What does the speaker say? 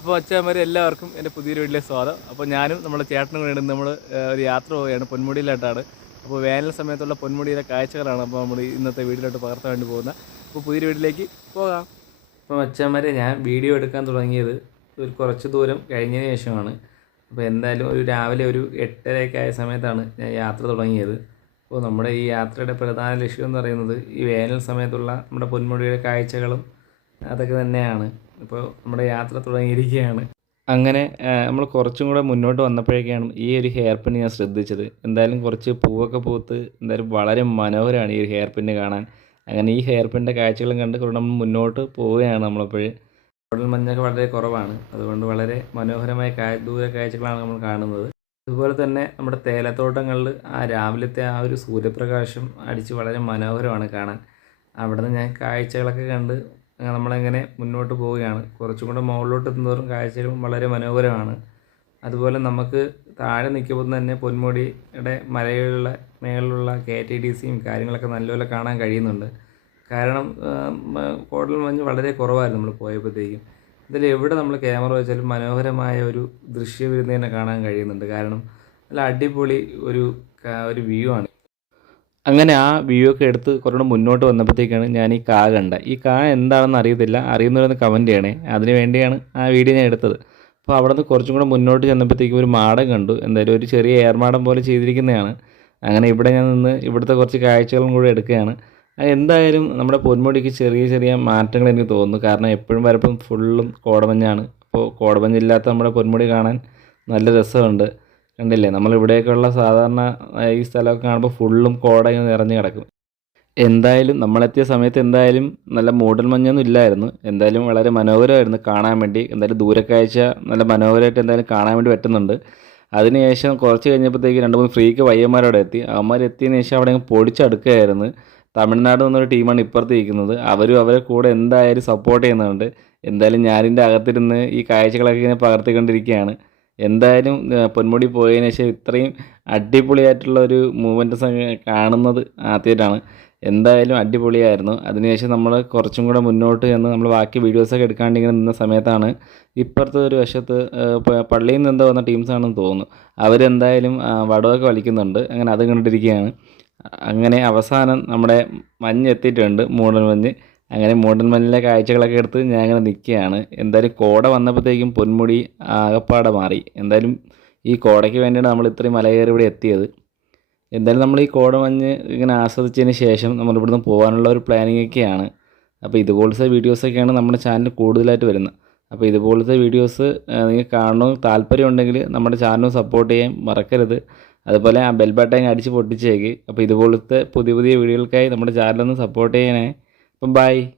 അപ്പോൾ അച്ഛന്മാരെ എല്ലാവർക്കും എന്റെ പുതിയൊരു വീട്ടിലെ സ്വാഗതം. അപ്പോൾ ഞാനും നമ്മുടെ ചേട്ടനും കൂടെ നമ്മൾ ഒരു യാത്ര പോവുകയാണ് പൊന്മുടിയിലായിട്ടാണ് അപ്പോൾ വേനൽ സമയത്തുള്ള പൊന്മുടിയിലെ കാഴ്ചകളാണ് അപ്പോൾ നമ്മൾ ഇന്നത്തെ വീട്ടിലോട്ട് പകർത്താൻ വേണ്ടി പോകുന്നത്. അപ്പോൾ പുതിയൊരു വീട്ടിലേക്ക് പോകാം. അപ്പോൾ അച്ഛന്മാരെ ഞാൻ വീഡിയോ എടുക്കാൻ തുടങ്ങിയത് ഒരു കുറച്ച് ദൂരം കഴിഞ്ഞതിന് ശേഷമാണ്. അപ്പോൾ എന്തായാലും ഒരു രാവിലെ ഒരു എട്ടരയൊക്കെ ആയ സമയത്താണ് ഞാൻ യാത്ര തുടങ്ങിയത്. അപ്പോൾ നമ്മുടെ ഈ യാത്രയുടെ പ്രധാന ലക്ഷ്യം എന്ന് പറയുന്നത് ഈ വേനൽ സമയത്തുള്ള നമ്മുടെ പൊന്മുടിയുടെ കാഴ്ചകളും അതൊക്കെ തന്നെയാണ്. ഇപ്പോൾ നമ്മുടെ യാത്ര തുടങ്ങിയിരിക്കുകയാണ്. അങ്ങനെ നമ്മൾ കുറച്ചും കൂടെ മുന്നോട്ട് വന്നപ്പോഴേക്കാണ് ഈ ഒരു ഹെയർ പിൻ ഞാൻ ശ്രദ്ധിച്ചത്. എന്തായാലും കുറച്ച് പൂവൊക്കെ പൂത്ത് എന്തായാലും വളരെ മനോഹരമാണ് ഈ ഒരു ഹെയർ പിന്ന് കാണാൻ. അങ്ങനെ ഈ ഹെയർ പിന്റെ കാഴ്ചകളും കണ്ട് കുറേ നമ്മൾ മുന്നോട്ട് പോവുകയാണ് നമ്മളപ്പോഴ് ഉടൽ മഞ്ഞൊക്കെ വളരെ കുറവാണ്. അതുകൊണ്ട് വളരെ മനോഹരമായ കാ ദൂര കാഴ്ചകളാണ് നമ്മൾ കാണുന്നത്. അതുപോലെ തന്നെ നമ്മുടെ തേലത്തോട്ടങ്ങളിൽ ആ രാവിലത്തെ ആ ഒരു സൂര്യപ്രകാശം അടിച്ച് വളരെ മനോഹരമാണ് കാണാൻ. അവിടെ നിന്ന് ഞാൻ കാഴ്ചകളൊക്കെ കണ്ട് നമ്മളങ്ങനെ മുന്നോട്ട് പോവുകയാണ്. കുറച്ചും കൂടെ മുകളിലോട്ട് എത്തുന്നതോറും കാഴ്ചകൾ വളരെ മനോഹരമാണ്. അതുപോലെ നമുക്ക് താഴെ നിൽക്കുമ്പോൾ തന്നെ പൊന്മുടിയുടെ മലയിലുള്ള മേളിലുള്ള കെ ടി ഡി സിയും കാര്യങ്ങളൊക്കെ നല്ലപോലെ കാണാൻ കഴിയുന്നുണ്ട്. കാരണം കോടൽ മഞ്ഞ് വളരെ കുറവായിരുന്നു നമ്മൾ പോയപ്പോഴത്തേക്കും. ഇതിൽ എവിടെ നമ്മൾ ക്യാമറ വെച്ചാലും മനോഹരമായ ഒരു ദൃശ്യവിരുന്ന് തന്നെ കാണാൻ കഴിയുന്നുണ്ട്. കാരണം നല്ല അടിപൊളി ഒരു ഒരു വ്യൂ ആണ്. അങ്ങനെ ആ വ്യൂ ഒക്കെ എടുത്ത് കുറച്ചുകൂടെ മുന്നോട്ട് വന്നപ്പോഴത്തേക്കാണ് ഞാൻ ഈ കാ കണ്ട ഈ കാ എന്താണെന്ന് അറിയത്തില്ല. അറിയുന്നവരൊന്ന് കമന്റ് ചെയ്യണേ. അതിന് വേണ്ടിയാണ് ആ വീഡിയോ ഞാൻ എടുത്തത്. അപ്പോൾ അവിടെ നിന്ന് കുറച്ചും കൂടെ മുന്നോട്ട് ചെന്നപ്പോഴത്തേക്കും ഒരു മാടം കണ്ടു. എന്തായാലും ഒരു ചെറിയ ഏർമാടം പോലെ ചെയ്തിരിക്കുന്നതാണ്. അങ്ങനെ ഇവിടെ ഞാൻ നിന്ന് ഇവിടുത്തെ കുറച്ച് കാഴ്ചകളും കൂടെ എടുക്കുകയാണ്. എന്തായാലും നമ്മുടെ പൊന്മുടിക്ക് ചെറിയ ചെറിയ മാറ്റങ്ങൾ എനിക്ക് തോന്നുന്നു. കാരണം എപ്പോഴും വരപ്പം ഫുള്ളും കോടമഞ്ഞാണ്. അപ്പോൾ കോടമഞ്ഞില്ലാത്ത നമ്മുടെ പൊന്മുടി കാണാൻ നല്ല രസമുണ്ട്. കണ്ടില്ലേ? നമ്മൾ ഇവിടെയൊക്കെയുള്ള സാധാരണ ഈ സ്ഥലമൊക്കെ കാണുമ്പോൾ ഫുള്ളും കോടയും നിറഞ്ഞു കിടക്കും. എന്തായാലും നമ്മളെത്തിയ സമയത്ത് എന്തായാലും നല്ല മൂടൽ മഞ്ഞൊന്നും ഇല്ലായിരുന്നു. എന്തായാലും വളരെ മനോഹരമായിരുന്നു കാണാൻ വേണ്ടി. എന്തായാലും ദൂരക്കാഴ്ച നല്ല മനോഹരമായിട്ട് എന്തായാലും കാണാൻ വേണ്ടി പറ്റുന്നുണ്ട്. അതിനുശേഷം കുറച്ച് കഴിഞ്ഞപ്പോഴത്തേക്ക് രണ്ട് മൂന്ന് ഫ്രീക്ക് പയ്യന്മാരവിടെ എത്തി. അവന്മാർ എത്തിയതിന് ശേഷം അവിടെ പൊടിച്ചടുക്കുകയായിരുന്നു തമിഴ്നാട് നിന്നൊരു ടീമാണ് ഇപ്പുറത്ത് ഇരിക്കുന്നത് അവരും അവരെ കൂടെ എന്തായാലും സപ്പോർട്ട് ചെയ്യുന്നുണ്ട്. എന്തായാലും ഞാനിന്റെ അകത്തിരുന്ന് ഈ കാഴ്ചകളൊക്കെ ഇങ്ങനെ പകർത്തിക്കൊണ്ടിരിക്കുകയാണ്. എന്തായാലും പൊന്മുടി പോയതിന് ശേഷം ഇത്രയും അടിപൊളിയായിട്ടുള്ള ഒരു മൂവ്മെന്റ്സ് കാണുന്നത് ആദ്യമായിട്ടാണ്. എന്തായാലും അടിപൊളിയായിരുന്നു. അതിനുശേഷം നമ്മൾ കുറച്ചും കൂടെ മുന്നോട്ട് ചെന്ന് നമ്മൾ ബാക്കി വീഡിയോസൊക്കെ എടുക്കാണ്ട് ഇങ്ങനെ നിന്ന സമയത്താണ് ഇപ്പുറത്തെ ഒരു വശത്ത് പള്ളിയിൽ നിന്ന് എന്തോ വന്ന ടീംസാണെന്ന് തോന്നുന്നു. അവരെന്തായാലും വടമൊക്കെ വലിക്കുന്നുണ്ട്. അങ്ങനെ അത് കണ്ടിരിക്കുകയാണ്. അങ്ങനെ അവസാനം നമ്മുടെ മഞ്ഞ് എത്തിയിട്ടുണ്ട്. മൂടൽ മഞ്ഞ്. അങ്ങനെ മൂടൽ മഞ്ഞിലെ കാഴ്ചകളൊക്കെ എടുത്ത് ഞാൻ അങ്ങനെ നിൽക്കുകയാണ് എന്തായാലും കോട വന്നപ്പോഴത്തേക്കും പൊന്മുടി ആകപ്പാടെ മാറി. എന്തായാലും ഈ കോടയ്ക്ക് വേണ്ടിയാണ് നമ്മൾ ഇത്രയും മലകയറി ഇവിടെ എത്തിയത്. എന്തായാലും നമ്മൾ ഈ കോട മഞ്ഞ് ഇങ്ങനെ ആസ്വദിച്ചതിന് ശേഷം നമ്മൾ ഇവിടുന്ന് പോകാനുള്ള ഒരു പ്ലാനിങ് ഒക്കെയാണ്. അപ്പോൾ ഇതുപോലത്തെ വീഡിയോസൊക്കെയാണ് നമ്മുടെ ചാനൽ കൂടുതലായിട്ട് വരുന്നത്. അപ്പോൾ ഇതുപോലത്തെ വീഡിയോസ് നിങ്ങൾക്ക് കാണണമെന്ന് താല്പര്യമുണ്ടെങ്കിൽ നമ്മുടെ ചാനലും സപ്പോർട്ട് ചെയ്യാൻ മറക്കരുത്. അതുപോലെ ആ ബെൽ ബട്ടൺ അടിച്ച് പൊട്ടിച്ചേക്ക്. അപ്പോൾ ഇതുപോലത്തെ പുതിയ പുതിയ വീഡിയോകൾക്കായി നമ്മുടെ ചാനലൊന്ന് സപ്പോർട്ട് ചെയ്യണേ Bye-bye.